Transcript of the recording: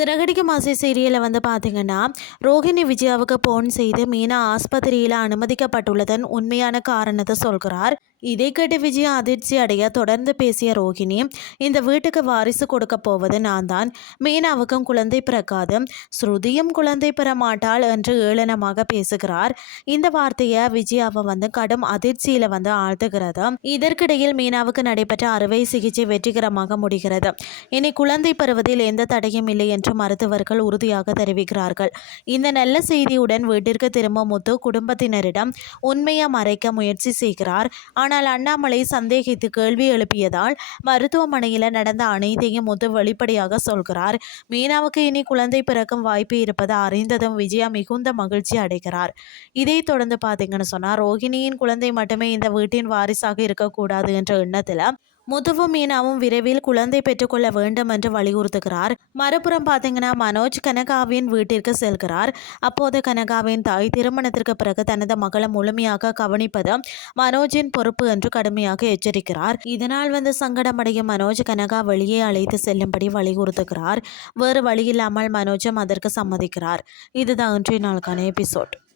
சிறகடிக்கும் ஆசை சீரியலில் வந்து பார்த்தீங்கன்னா, ரோஹிணி விஜயாவுக்கு ஃபோன் செய்து மீனா ஆஸ்பத்திரியில் அனுமதிக்கப்பட்டுள்ளதன் உண்மையான காரணத்தை சொல்கிறார். இதை கேட்டு விஜயா அதிர்ச்சி அடைய தொடர்ந்து பேசிய ரோஹிணி, இந்த வீட்டுக்கு வாரிசு கொடுக்க போவது நான் தான். மீனாவுக்கும் குழந்தை பிறக்காது, ஸ்ருதியும் குழந்தை பெற மாட்டாள் என்று ஏளனமாக பேசுகிறார். இந்த வார்த்தையை விஜயாவை வந்து கடும் அதிர்ச்சியில வந்து ஆழ்த்துகிறது. இதற்கிடையில் மீனாவுக்கு நடைபெற்ற அறுவை சிகிச்சை வெற்றிகரமாக முடிகிறது. இனி குழந்தை பெறுவதில் எந்த தடையும் இல்லை என்று மருத்துவர்கள் உறுதியாக தெரிவிக்கிறார்கள். இந்த நல்ல செய்தியுடன் வீட்டிற்கு திரும்ப முத்து குடும்பத்தினரிடம் உண்மையை மறைக்க முயற்சி செய்கிறார். ஆனால் அண்ணாமலை சந்தேகித்து கேள்வி எழுப்பியதால் மருத்துவமனையில் நடந்த அனைத்தையும் முத்து வெளிப்படையாக சொல்கிறார். மீனாவுக்கு இனி குழந்தை பிறக்கும் வாய்ப்பு இருப்பதை அறிந்ததும் விஜயா மிகுந்த மகிழ்ச்சி அடைகிறார். இதைத் தொடர்ந்து பார்த்தீங்கன்னு சொன்னால், ரோஹிணியின் குழந்தை மட்டுமே இந்த வீட்டின் வாரிசாக இருக்கக்கூடாது என்ற எண்ணத்தில் முத்துவும் மீனாவும் விரைவில் குழந்தை பெற்றுக்கொள்ள வேண்டும் என்று வலியுறுத்துகிறார். மறுபுறம் பார்த்தீங்கன்னா, மனோஜ் கனகாவின் வீட்டிற்கு செல்கிறார். அப்போது கனகாவின் தாய் திருமணத்திற்கு பிறகு தனது மகளை முழுமையாக கவனிப்பது மனோஜின் பொறுப்பு என்று கடுமையாக எச்சரிக்கிறார். இதனால் வந்து சங்கடமடையும் மனோஜ் கனகா வெளியே அழைத்து செல்லும்படி வலியுறுத்துகிறார். வேறு வழியில்லாமல் மனோஜும் அதற்கு சம்மதிக்கிறார். இதுதான் இன்றைய நாளுக்கான எபிசோட்.